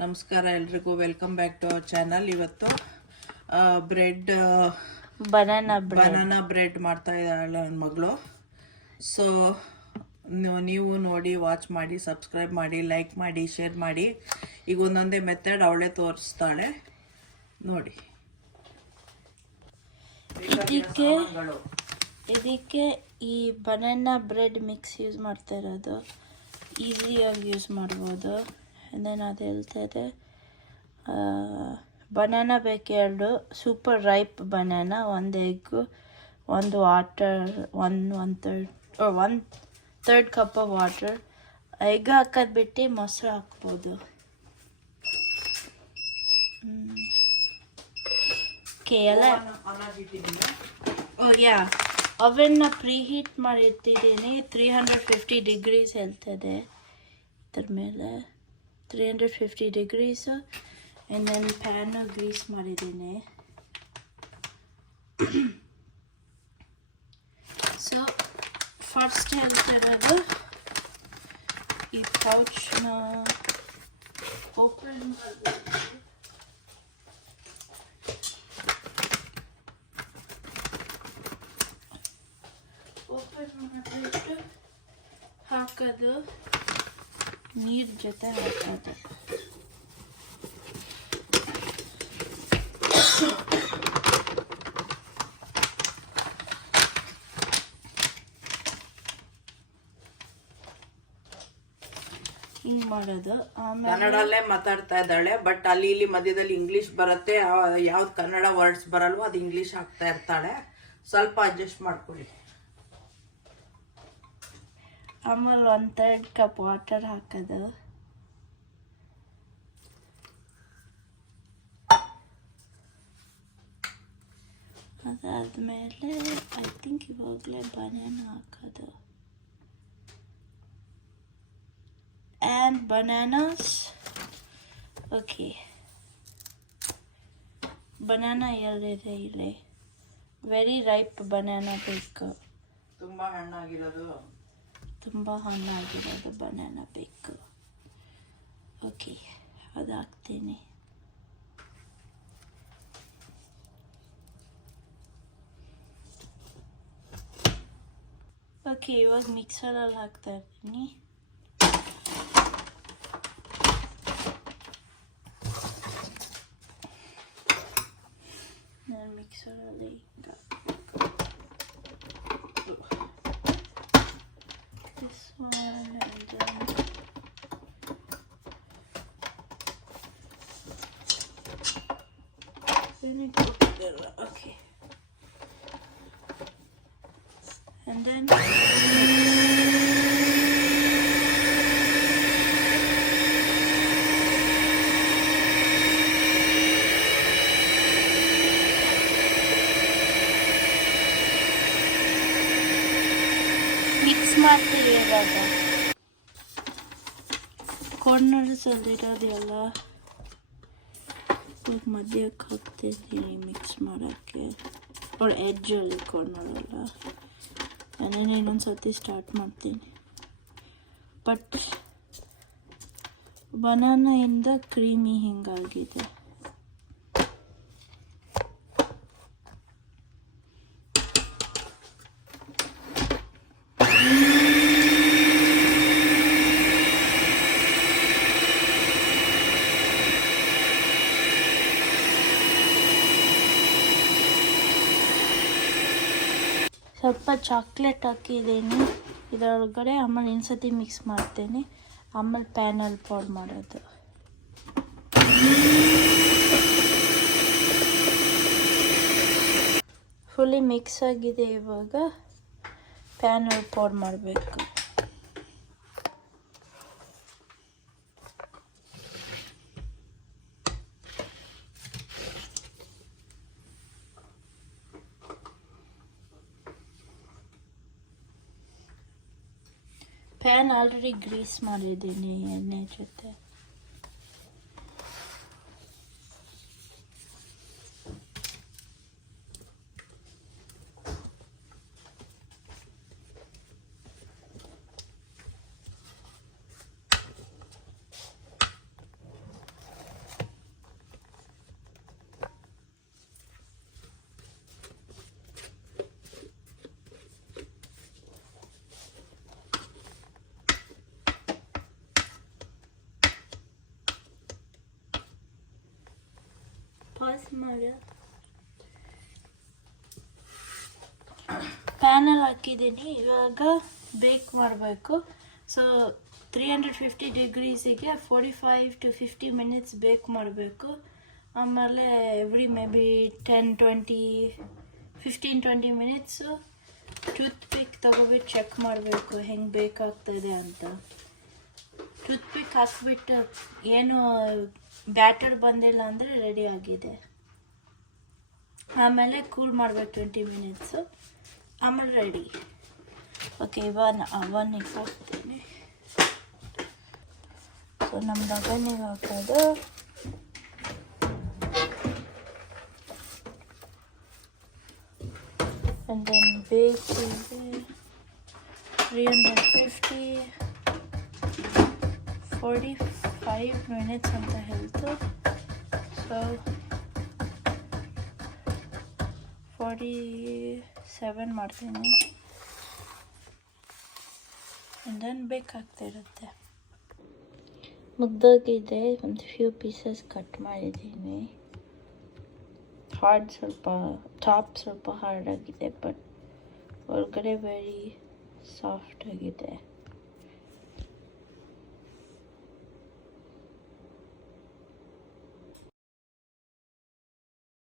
ನಮಸ್ಕಾರ ಎಲ್ರಿಗೂ, welcome back to our channel. ಇವತ್ತು ಬ್ರೆಡ್ ಬನಾನಾ ಬ್ರೆಡ್ ಮಾಡ್ತಾ ಇದ್ದಾಳೆ ನನ್ನ ಮಗಳು. ಸೊ ನೀವು ನೋಡಿ, ವಾಚ್ ಮಾಡಿ, ಸಬ್ಸ್ಕ್ರೈಬ್ ಮಾಡಿ, ಲೈಕ್ ಮಾಡಿ, ಶೇರ್ ಮಾಡಿ. ಈಗ ಒಂದೊಂದೇ ಮೆಥಡ್ ಅವಳೇ ತೋರಿಸ್ತಾಳೆ ನೋಡಿ. ಇದಕ್ಕೆ ಈ ಬನಾನಾ ಬ್ರೆಡ್ ಮಿಕ್ಸ್ ಯೂಸ್ ಮಾಡ್ತಾ ಇರೋದು. ಈಸಿಯಾಗಿ ಯೂಸ್ ಮಾಡ್ಬೋದು. ದೆನ್ ಅದು ಹೇಳ್ತಾ ಇದೆ, ಬನಾನಾ ಬೇಕು 2 super ripe banana, 1 egg, 1 water, one third cup of water. Egg ಹಾಕೋದು ಬಿಟ್ಟು ಮೊಸರು ಹಾಕ್ಬೋದು. ಎಲ್ಲ ಅವನ್ನ ಪ್ರೀಹೀಟ್ ಮಾಡಿರ್ತಿದ್ದೀನಿ. 350 ಡಿಗ್ರೀಸ್ ಹೇಳ್ತದೆ ಇದ್ರ ಮೇಲೆ, 350 ಡಿಗ್ರೀಸು. ಆ್ಯಂಡ್ ನಾನು ಪ್ಯಾನು ಗ್ರೀಸ್ ಮಾಡಿದ್ದೀನಿ. ಸೊ ಫಸ್ಟ್ ಹೇಳ್ತಿರೋದು, ಈ ಪೌಚ್ನ ಓಪನ್ ಮಾಡಿಬಿಟ್ಟು ಹಾಕೋದು, ನೀರು ಜೊತೆ ಹಾಕೋದು. ಹಿಂಗೆ ಮಾಡೋದು. ಆಮೇಲೆ ಕನ್ನಡಲ್ಲೇ ಮಾತಾಡ್ತಾ ಇದ್ದಾಳೆ, ಬಟ್ ಅಲ್ಲಿ ಇಲ್ಲಿ ಮಧ್ಯದಲ್ಲಿ ಇಂಗ್ಲೀಷ್ ಬರುತ್ತೆ. ಯಾವ್ದು ಕನ್ನಡ ವರ್ಡ್ಸ್ ಬರಲ್ವೋ ಅದು ಇಂಗ್ಲೀಷ್ ಹಾಕ್ತಾ ಇರ್ತಾಳೆ. ಸ್ವಲ್ಪ ಅಡ್ಜಸ್ಟ್ ಮಾಡ್ಕೊಳ್ಳಿ. ಆಮೇಲೆ 1/3 ಕಪ್ ವಾಟರ್ ಹಾಕೋದು. ಅದಾದಮೇಲೆ ಐ ಥಿಂಕ್ ಇವಾಗಲೇ ಬನಾನಾ ಹಾಕೋದು. And bananas. ಓಕೆ, ಬನಾನಾ ಎಲ್ಲಿದೆ? ಇಲ್ಲಿ ವೆರಿ ರೈಪ್ ಬನಾನಾ ಬೇಕು. ತುಂಬ ಹಣ್ಣಾಗಿರೋದು ಬನಾನಾ ಬೇಕು. ಓಕೆ, ಅದು ಹಾಕ್ತೀನಿ. ಓಕೆ, ಇವಾಗ ಮಿಕ್ಸರಲ್ಲಿ ಹಾಕ್ತಾ ಇರ್ತೀನಿ. ನಾನು ಮಿಕ್ಸರಲ್ಲಿ this one and then it goes together. Okay, and then mix ಮಾಡ್ತೀವಿ. ಇವಾಗ ಕಾರ್ನರ್ಸ್ ಅಲ್ಲಿರೋದೆಲ್ಲ ಇವಾಗ ಮಧ್ಯಕ್ಕೆ ಹಾಕ್ತಿದ್ದೀನಿ ಮಿಕ್ಸ್ ಮಾಡೋಕ್ಕೆ. ಅವ್ರ ಎಡ್ಜಲ್ಲಿ ಕಾರ್ನರೆಲ್ಲ ನಾನೇನು ಇನ್ನೊಂದು ಸರ್ತಿ ಸ್ಟಾರ್ಟ್ ಮಾಡ್ತೀನಿ. ಬಟ್ ಬನಾನಾಯಿಂದ ಕ್ರೀಮಿ ಹಿಂಗಾಗಿದೆ. ಸ್ವಲ್ಪ ಚಾಕ್ಲೇಟ್ ಹಾಕಿದ್ದೀನಿ ಇದರೊಳಗಡೆ. ಆಮೇಲೆ ಇನ್ನೊಂದ್ಸತಿ ಮಿಕ್ಸ್ ಮಾಡ್ತೀನಿ. ಆಮೇಲೆ ಪ್ಯಾನಲ್ಲಿ ಪೌಡ್ ಮಾಡೋದು. ಫುಲ್ಲಿ ಮಿಕ್ಸ್ ಆಗಿದೆ. ಇವಾಗ ಪ್ಯಾನಲ್ಲಿ ಪೌಡ್ ಮಾಡಬೇಕು. ಪ್ಯಾನ್ ಆಲ್ರೆಡಿ ಗ್ರೀಸ್ ಮಾಡಿದ್ದೀನಿ ಎಣ್ಣೆ ಜೊತೆ. ಮಾಡಿ ಪ್ಯಾನಲ್ಲಿ ಹಾಕಿದ್ದೀನಿ. ಇವಾಗ ಬೇಕ್ ಮಾಡಬೇಕು. ಸೊ 350 ಡಿಗ್ರೀಸಿಗೆ 45 to 50 ಮಿನಿಟ್ಸ್ ಬೇಕ್ ಮಾಡಬೇಕು. ಆಮೇಲೆ every may be 15-20 minutes tooth pick ತಗೋಬಿಟ್ಟು ಚೆಕ್ ಮಾಡಬೇಕು ಹೆಂಗೆ ಬೇಕಾಗ್ತದೆ ಅಂತ. ಟೂತ್ ಪಿಕ್ ಹಾಕ್ಬಿಟ್ಟು ಏನು ಬ್ಯಾಟರ್ ಬಂದಿಲ್ಲ ಅಂದರೆ ರೆಡಿ ಆಗಿದೆ. ಆಮೇಲೆ ಕೂಲ್ ಮಾಡಬೇಕು 20 ಮಿನಿಟ್ಸು, ಆಮೇಲೆ ರೆಡಿ. ಓಕೆ, ಇವಾಗ ಅವನಿಗೆ ಹಾಕ್ತೀನಿ. ಸೊ ನಮ್ದು ಅವನಿಗೆ ಹಾಕೋದು and then bake is 350 45 minutes ಅಂತ ಹೇಳ್ತು. ಸೊ 47 ಮಾಡ್ತೀನಿ. and then ಬೇಕಾಗ್ತಿರುತ್ತೆ. ಮುಗ್ದೋಗಿದೆ. ಒಂದು ಫ್ಯೂ ಪೀಸಸ್ ಕಟ್ ಮಾಡಿದ್ದೀನಿ. ಹಾರ್ಡ್ ಸ್ವಲ್ಪ ಟಾಪ್ ಸ್ವಲ್ಪ ಹಾರ್ಡ್ ಆಗಿದೆ, ಬಟ್ ಒಳಗಡೆ ವೆರಿ ಸಾಫ್ಟ್ ಆಗಿದೆ.